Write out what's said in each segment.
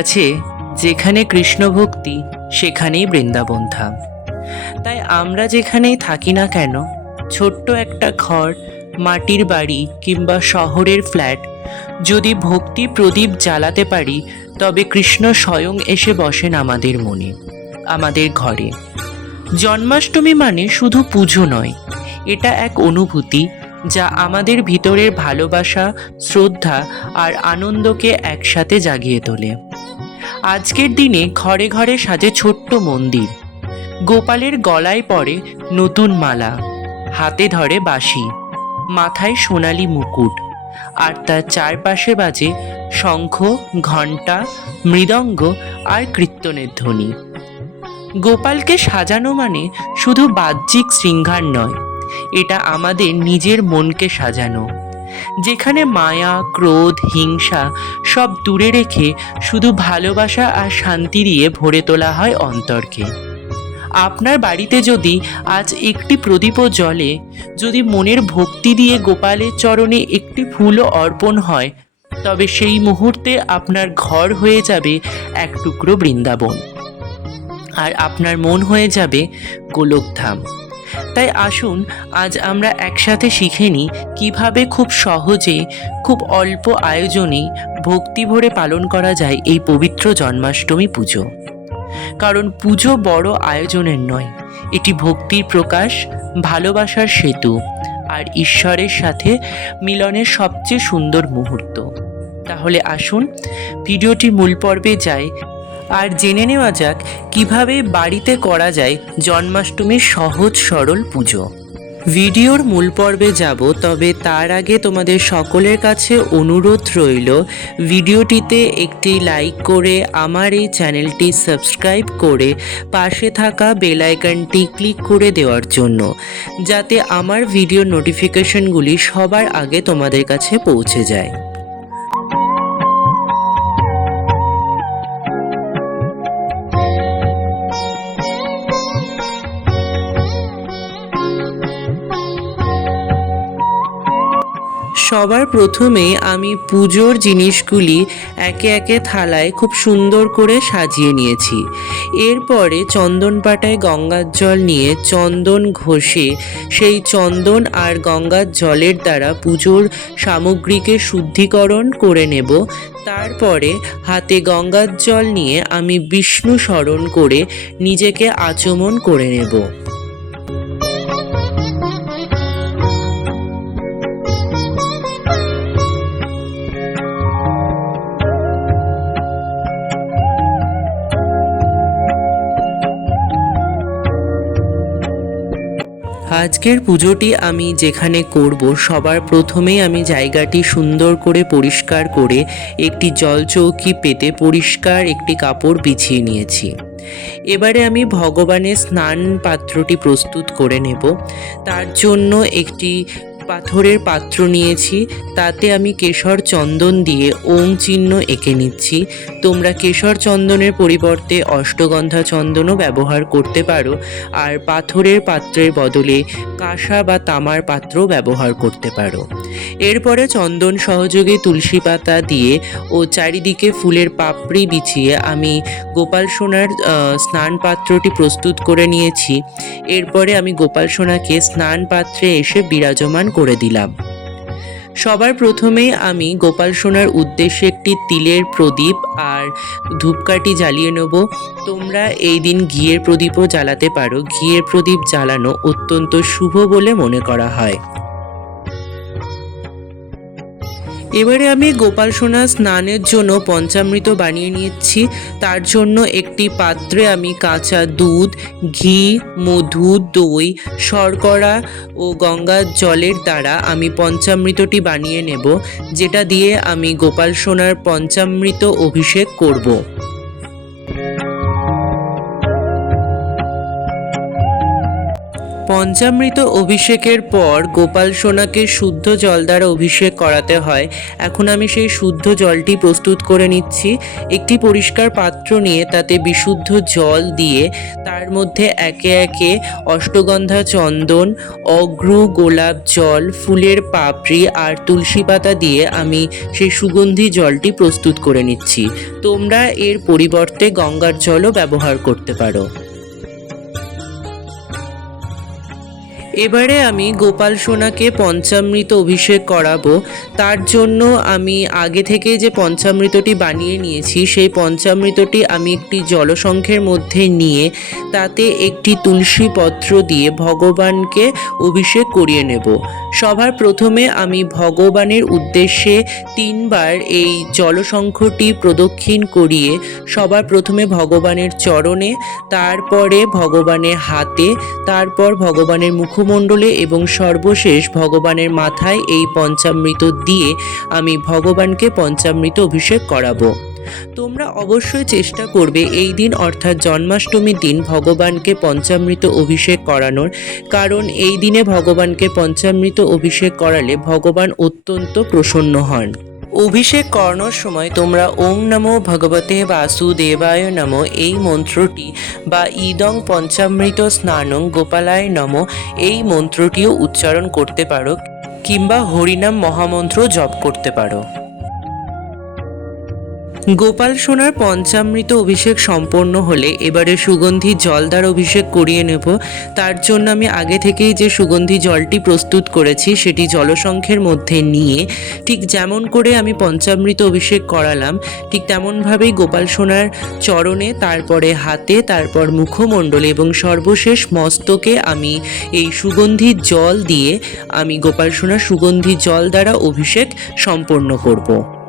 আছে, যেখানে কৃষ্ণ ভক্তি, সেখানেই বৃন্দাবন ধাম তাই আমরা যেখানেই থাকি না কেন, ছোট্ট একটা ঘর, মাটির বাড়ি কিংবা শহরের ফ্ল্যাট, যদি ভক্তি প্রদীপ জ্বালাতে পারি, তবে কৃষ্ণ স্বয়ং এসে বসেন আমাদের মনে, আমাদের ঘরে। জন্মাষ্টমী মানে শুধু পুজো নয়, এটা এক অনুভূতি যা আমাদের ভিতরের ভালোবাসা, শ্রদ্ধা আর আনন্দকে একসাথে জাগিয়ে তোলে। আজকের দিনে ঘরে ঘরে সাজে ছোট্ট মন্দির। গোপালের গলায় পড়ে নতুন মালা। হাতে ধরে বাঁশি। মাথায় সোনালি মুকুট। আর তার চারপাশে বাজে শঙ্খ, ঘণ্টা, মৃদঙ্গ আর কীর্তনের ধ্বনি। গোপালকে সাজানো মানে শুধু বাহ্যিক শৃঙ্গার নয়। এটা আমাদের নিজের মনকে সাজানো। যেখানে মায়া, ক্রোধ, হিংসা সব দূরে রেখে শুধু ভালোবাসা আর শান্তি দিয়ে ভরে তোলা হয় অন্তরকে। আপনার বাড়িতে যদি আজ একটি প্রদীপও জ্বলে, যদি মনের ভক্তি দিয়ে গোপালের চরণে একটি ফুলও অর্পণ হয়, তবে সেই মুহূর্তে আপনার ঘর হয়ে যাবে এক টুকরো বৃন্দাবন। আর আপনার মন হয়ে যাবে গোলকধাম। তাই আসুন, আজ আমরা একসাথে শিখে নিই কীভাবে খুব সহজে, খুব অল্প আয়োজনে ভক্তি ভরে পালন করা যায় এই পবিত্র জন্মাষ্টমী পুজো। কারণ পুজো বড় আয়োজনের নয়, এটি ভক্তির প্রকাশ, ভালোবাসার সেতু আর ঈশ্বরের সাথে মিলনের সবচেয়ে সুন্দর মুহূর্ত। তাহলে আসুন, ভিডিওটি মূল পর্বে যায় আর জেনে নেওয়া যাক কীভাবে বাড়িতে করা যায় জন্মাষ্টমীর সহজ সরল পুজো। ভিডিওর মূল পর্বে যাব, তবে তার আগে তোমাদের সকলের কাছে অনুরোধ রইল, ভিডিওটিতে একটি লাইক করে আমার এই চ্যানেলটি সাবস্ক্রাইব করে পাশে থাকা বেল আইকনটি ক্লিক করে দেওয়ার জন্য, যাতে আমার ভিডিও নোটিফিকেশনগুলি সবার আগে তোমাদের কাছে পৌঁছে যায়। সবার প্রথমে আমি পুজোর জিনিসগুলি একে একে থালায় খুব সুন্দর করে সাজিয়ে নিয়েছি। এরপরে চন্দন পাটায় গঙ্গার জল নিয়ে চন্দন ঘষে, সেই চন্দন আর গঙ্গার জলের দ্বারা পুজোর সামগ্রীকে শুদ্ধিকরণ করে নেব। তারপরে হাতে গঙ্গার জল নিয়ে আমি বিষ্ণু স্মরণ করে নিজেকে আচমন করে নেব। আজকের পুজোটি আমি যেখানে করব, সবার প্রথমেই আমি জায়গাটি সুন্দর করে পরিষ্কার করে একটি জলচৌকি পেতে পরিষ্কার একটি কাপড় বিছিয়ে নিয়েছি। এবারে আমি ভগবানের স্নান পাত্রটি প্রস্তুত করে নেব। তার জন্য একটি পাথরের পাত্র নিয়েছি, তাতে আমি কেশর চন্দন দিয়ে ওম চিহ্ন এঁকে নিচ্ছি। তোমরা কেশর চন্দনের পরিবর্তে অষ্টগন্ধা চন্দনও ব্যবহার করতে পারো, আর পাথরের পাত্রের বদলে কাঁসা বা তামার পাত্র ব্যবহার করতে পারো। এরপরে চন্দন সহযোগে তুলসী পাতা দিয়ে ও চারিদিকে ফুলের পাপড়ি বিছিয়ে আমি গোপাল সোনার স্নান পাত্রটি প্রস্তুত করে নিয়েছি। এরপরে আমি গোপাল সোনাকে স্নান পাত্রে এসে বিরাজমান দিলাম। সবার প্রথমেই আমি গোপাল সোনার উদ্দেশ্যে একটি তিলের প্রদীপ আর ধূপকাঠি জ্বালিয়ে নেব। তোমরা এই দিন ঘিয়ের প্রদীপও জ্বালাতে পারো। ঘিয়ের প্রদীপ জ্বালানো অত্যন্ত শুভ বলে মনে করা হয়। এবারে আমি গোপাল সোনা স্নানের জন্য পঞ্চামৃত বানিয়ে নিচ্ছি তার জন্য একটি পাত্রে আমি কাঁচা দুধ, ঘি, মধু, দই, শর্করা ও গঙ্গার জলের দ্বারা আমি পঞ্চামৃতটি বানিয়ে নেব, যেটা দিয়ে আমি গোপাল সোনার পঞ্চামৃত অভিষেক করব। পঞ্চামৃত অভিষেকের পর গোপাল সোনাকে শুদ্ধ জল দ্বারা অভিষেক করাতে হয়। এখন আমি সেই শুদ্ধ জলটি প্রস্তুত করে নিচ্ছি। একটি পরিষ্কার পাত্র নিয়ে তাতে বিশুদ্ধ জল দিয়ে তার মধ্যে একে একে অষ্টগন্ধা চন্দন, অগ্রু, গোলাপ জল, ফুলের পাপড়ি আর তুলসী পাতা দিয়ে আমি সেই সুগন্ধি জলটি প্রস্তুত করে নিচ্ছি। তোমরা এর পরিবর্তে গঙ্গার জলও ব্যবহার করতে পারো। এবারে আমি গোপাল সোনাকে পঞ্চামৃত অভিষেক করাবো। তার জন্য আমি আগে থেকে যে পঞ্চামৃতটি বানিয়ে নিয়েছি, সেই পঞ্চামৃতটি আমি একটি জলসংখ্যের মধ্যে নিয়ে তাতে একটি তুলসী পত্র দিয়ে ভগবানকে অভিষেক করিয়ে নেব। সবার প্রথমে আমি ভগবানের উদ্দেশ্যে তিনবার এই জলসংখ্যটি প্রদক্ষিণ করিয়ে সবার প্রথমে ভগবানের চরণে, তারপরে ভগবানের হাতে, তারপর ভগবানের মুখমণ্ডলে এবং সর্বশেষ ভগবানের মাথায় এই পঞ্চামৃত দিয়ে আমি ভগবানকে পঞ্চামৃত অভিষেক করাবো। তোমরা অবশ্যই চেষ্টা করবে এই দিন অর্থাৎ জন্মাষ্টমীর দিন ভগবানকে পঞ্চামৃত অভিষেক করানোর। কারণ এই দিনে ভগবানকে পঞ্চামৃত অভিষেক করালে ভগবান অত্যন্ত প্রসন্ন হন। অভিষেক করানোর সময় তোমরা ওম নমো ভগবতে বাসুদেবায় নমো। এই মন্ত্রটি বা ইদং পঞ্চামৃত স্নানং গোপালায় নমো। এই মন্ত্রটিও উচ্চারণ করতে পারো কিংবা হরিনাম মহামন্ত্র জপ করতে পারো। গোপাল সোনার পঞ্চামৃত অভিষেক সম্পন্ন হলে এবারে সুগন্ধি জল দ্বারা অভিষেক করিয়ে নেব। তার জন্য আমি আগে থেকেই যে সুগন্ধি জলটি প্রস্তুত করেছি, সেটি জলসংখ্যের মধ্যে নিয়ে ঠিক যেমন করে আমি পঞ্চামৃত অভিষেক করালাম, ঠিক তেমনভাবেই গোপাল সোনার চরণে, তারপরে হাতে, তারপর মুখমণ্ডলে এবং সর্বশেষ মস্তকে আমি এই সুগন্ধি জল দিয়ে আমি গোপাল সোনার সুগন্ধি জল দ্বারা অভিষেক সম্পন্ন করব।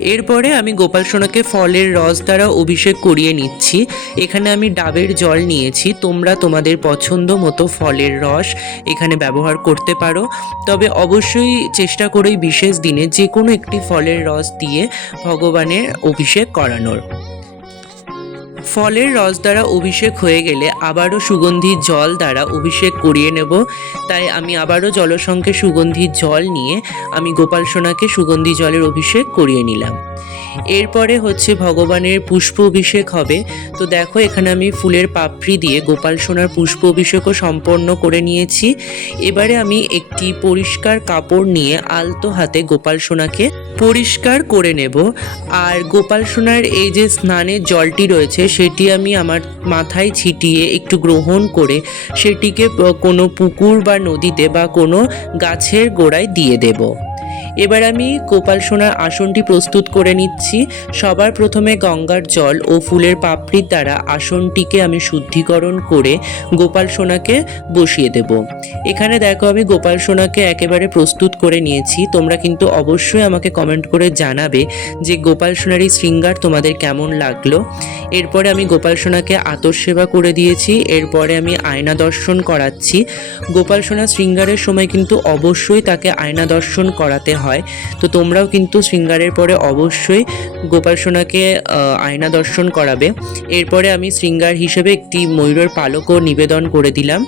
এরপরে আমি গোপাল সোনাকে ফলের রস দ্বারা অভিষেক করিয়ে নিচ্ছি। এখানে আমি ডাবের জল নিয়েছি। তোমরা তোমাদের পছন্দ মতো ফলের রস এখানে ব্যবহার করতে পারো। তবে অবশ্যই চেষ্টা করেই বিশেষ দিনে যে কোনো একটি ফলের রস দিয়ে ভগবানের অভিষেক করানোর। ফলের রস দ্বারা অভিষেক হয়ে গেলে আবারও সুগন্ধি জল দ্বারা অভিষেক করিয়ে নেব। তাই আমি আবারও জলসংখ্যে সুগন্ধি জল নিয়ে আমি গোপাল সোনাকে সুগন্ধি জলের অভিষেক করিয়ে নিলাম। এরপরে হচ্ছে ভগবানের পুষ্প অভিষেক হবে। তো দেখো, এখানে আমি ফুলের পাপড়ি দিয়ে গোপাল সোনার পুষ্প অভিষেকও সম্পন্ন করে নিয়েছি। এবারে আমি একটি পরিষ্কার কাপড় নিয়ে আলতো হাতে গোপাল সোনাকে পরিষ্কার করে নেব। আর গোপাল সোনার এই যে স্নানের জলটি রয়েছে, সেটি আমি আমার মাথায় ছিটিয়ে একটু গ্রহণ করে সেটিকে কোনো পুকুর বা নদীতে বা কোনো গাছের গোড়ায় দিয়ে দেব। এবার আমি গোপাল সোনার আসনটি প্রস্তুত করে নিচ্ছি। সবার প্রথমে গঙ্গার জল ও ফুলের পাপড়ির দ্বারা আসনটিকে আমি শুদ্ধিকরণ করে গোপাল সোনাকে বসিয়ে দেব। এখানে দেখো আমি গোপাল সোনাকে একেবারে প্রস্তুত করে নিয়েছি। তোমরা কিন্তু অবশ্যই আমাকে কমেন্ট করে জানাবে যে গোপাল সোনার এই শৃঙ্গার তোমাদের কেমন লাগল। এরপরে আমি গোপাল সোনাকে আতর সেবা করে দিয়েছি। এরপরে আমি আয়না দর্শন করাচ্ছি। গোপাল সোনা শৃঙ্গারের সময় কিন্তু অবশ্যই তাকে আয়না দর্শন করাতে হয়। তো তোমরাও কিন্তু শৃঙ্গারের পরে অবশ্যই গোপাল সোনাকে আয়না দর্শন করাবে। এরপরে আমি শৃঙ্গার হিসেবে একটি ময়ূরের পালকও নিবেদন করে দিলাম।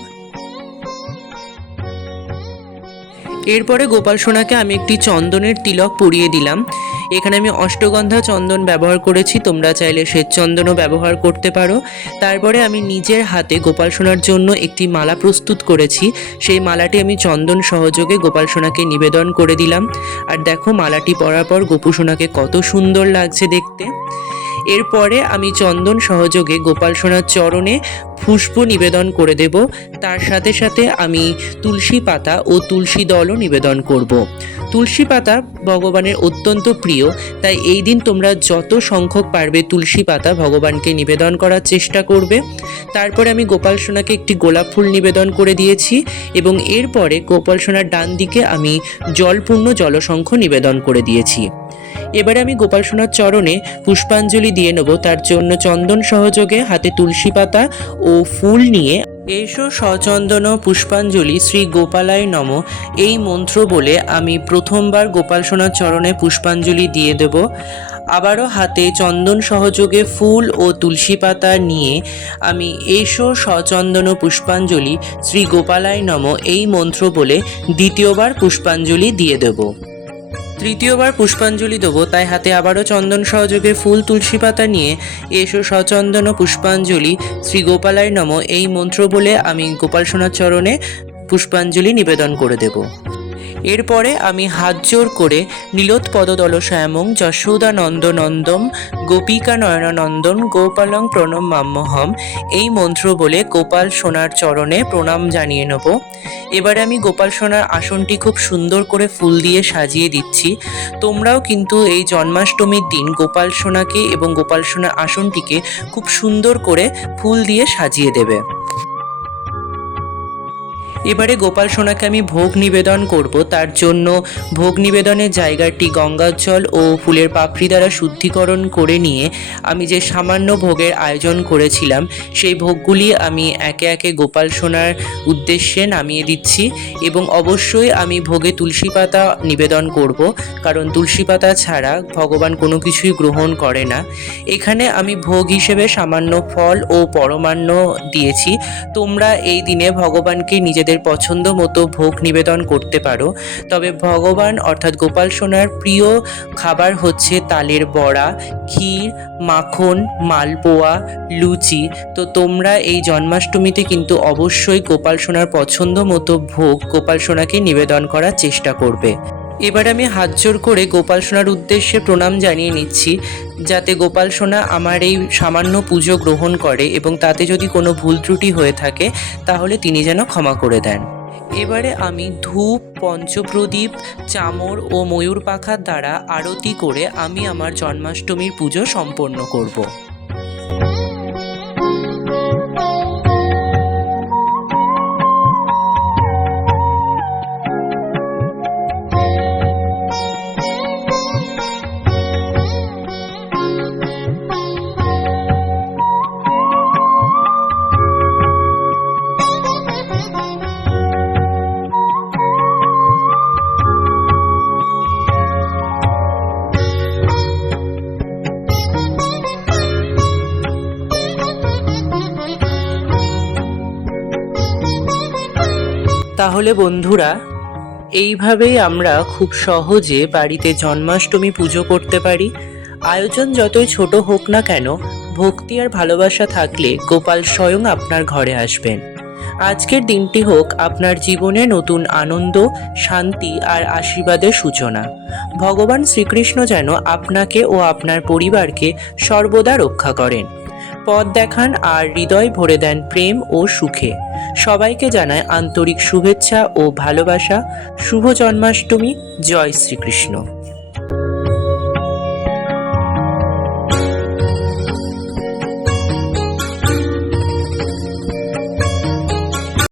এরপরে গোপাল সোনাকে আমি একটি চন্দনের তিলক পরিয়ে দিলাম। এখানে আমি অষ্টগন্ধা চন্দন ব্যবহার করেছি, তোমরা চাইলে শ্বেত চন্দনও ব্যবহার করতে পারো। তারপরে আমি নিজের হাতে গোপাল সোনার জন্য একটি মালা প্রস্তুত করেছি। সেই মালাটি আমি চন্দন সহযোগে গোপাল সোনাকে নিবেদন করে দিলাম। আর দেখো, মালাটি পরার পর গোপু সোনাকে কত সুন্দর লাগছে দেখতে। এরপরে আমি চন্দন সহযোগে গোপাল সোনার চরণে পুষ্প নিবেদন করে দেব। তার সাথে সাথে আমি তুলসী পাতা ও তুলসী দলও নিবেদন করব। তুলসী পাতা ভগবানের অত্যন্ত প্রিয়, তাই এই দিন তোমরা যত সংখ্যক পারবে তুলসী পাতা ভগবানকে নিবেদন করার চেষ্টা করবে। তারপরে আমি গোপাল সোনাকে একটি গোলাপ ফুল নিবেদন করে দিয়েছি এবং এরপরে গোপাল সোনার ডান দিকে আমি জলপূর্ণ জলসংখ্য নিবেদন করে দিয়েছি। এবারে আমি গোপাল সোনার চরণে পুষ্পাঞ্জলি দিয়ে নেব। তার জন্য চন্দন সহযোগে হাতে তুলসী পাতা ও ফুল নিয়ে এসো সচন্দন পুষ্পাঞ্জলি, শ্রী গোপালায় নম। এই মন্ত্র বলে আমি প্রথমবার গোপাল সোনার চরণে পুষ্পাঞ্জলি দিয়ে দেব। আবারও হাতে চন্দন সহযোগে ফুল ও তুলসী পাতা নিয়ে আমি এসো সচন্দন পুষ্পাঞ্জলি, শ্রী গোপালায় নম। এই মন্ত্র বলে দ্বিতীয়বার পুষ্পাঞ্জলি দিয়ে দেব। তৃতীয়বার পুষ্পাঞ্জলি দেব, তাই হাতে আবারও চন্দন সহযোগে ফুল, তুলসী পাতা নিয়ে এসো সচন্দন পুষ্পাঞ্জলি। শ্রী গোপালায় নম, এই মন্ত্র বলে আমি গোপাল সোনার চরণে পুষ্পাঞ্জলি নিবেদন করে দেব। এরপরে আমি হাত জোর করে নীলোৎপদ দলশ্যামং যশোদা নন্দ নন্দম গোপিকা নয়নানন্দন গোপালং প্রণম মাম্যহম এই মন্ত্র বলে গোপাল সোনার চরণে প্রণাম জানিয়ে নেব। এবারে আমি গোপাল সোনার আসনটি খুব সুন্দর করে ফুল দিয়ে সাজিয়ে দিচ্ছি। তোমরাও কিন্তু এই জন্মাষ্টমীর দিন গোপাল সোনাকে এবং গোপাল সোনার আসনটিকে খুব সুন্দর করে ফুল দিয়ে সাজিয়ে দেবে। এবারে গোপাল সোনাকে আমি ভোগ নিবেদন করব। তার জন্য ভোগ নিবেদনের জায়গাটি গঙ্গার জল ও ফুলের পাপড়ি দ্বারা শুদ্ধিকরণ করে নিয়ে আমি যে সামান্য ভোগের আয়োজন করেছিলাম, সেই ভোগগুলি আমি একে একে গোপাল সোনার উদ্দেশ্যে নামিয়ে দিচ্ছি এবং অবশ্যই আমি ভোগে তুলসী পাতা নিবেদন করব। কারণ তুলসী পাতা ছাড়া ভগবান কোনো কিছুই গ্রহণ করে না। এখানে আমি ভোগ হিসেবে সামান্য ফল ও পরমান্ন দিয়েছি। তোমরা এই দিনে ভগবানকে নিজেদের পছন্দ মতো ভোগ নিবেদন করতে পারো। তবে ভগবান অর্থাৎ গোপাল সোনার প্রিয় খাবার হচ্ছে তালের বড়া, ক্ষীর, মাখন, মালপোয়া, লুচি। তো তোমরা এই জন্মাষ্টমীতে কিন্তু অবশ্যই গোপাল সোনার পছন্দ মতো ভোগ গোপাল সোনাকে নিবেদন করার চেষ্টা করবে। এবার আমি হাত জোর করে গোপাল সোনার উদ্দেশ্যে প্রণাম জানিয়ে নিচ্ছি। যাতে গোপাল সোনা আমার এই সামান্য পুজো গ্রহণ করে এবং তাতে যদি কোনো ভুল ত্রুটি হয়ে থাকে, তাহলে তিনি যেন ক্ষমা করে দেন। এবারে আমি ধূপ, পঞ্চপ্রদীপ, চামর ও ময়ূর পাখার দ্বারা আরতি করে আমি আমার জন্মাষ্টমীর পুজো সম্পন্ন করব। তাহলে বন্ধুরা, এইভাবেই আমরা খুব সহজে বাড়িতে জন্মাষ্টমী পুজো করতে পারি। আয়োজন যতই ছোট হোক না কেন, ভক্তি আর ভালোবাসা থাকলে গোপাল স্বয়ং আপনার ঘরে আসবেন। আজকের দিনটি হোক আপনার জীবনে নতুন আনন্দ, শান্তি আর আশীর্বাদের সূচনা। ভগবান শ্রীকৃষ্ণ যেন আপনাকে ও আপনার পরিবারকে সর্বদা রক্ষা করেন। পথ দেখান আর হৃদয় ভরে দেন প্রেম ও সুখে। সবাইকে জানায় আন্তরিক শুভেচ্ছা ও ভালোবাসা। শুভ জন্মাষ্টমী। জয় শ্রীকৃষ্ণ।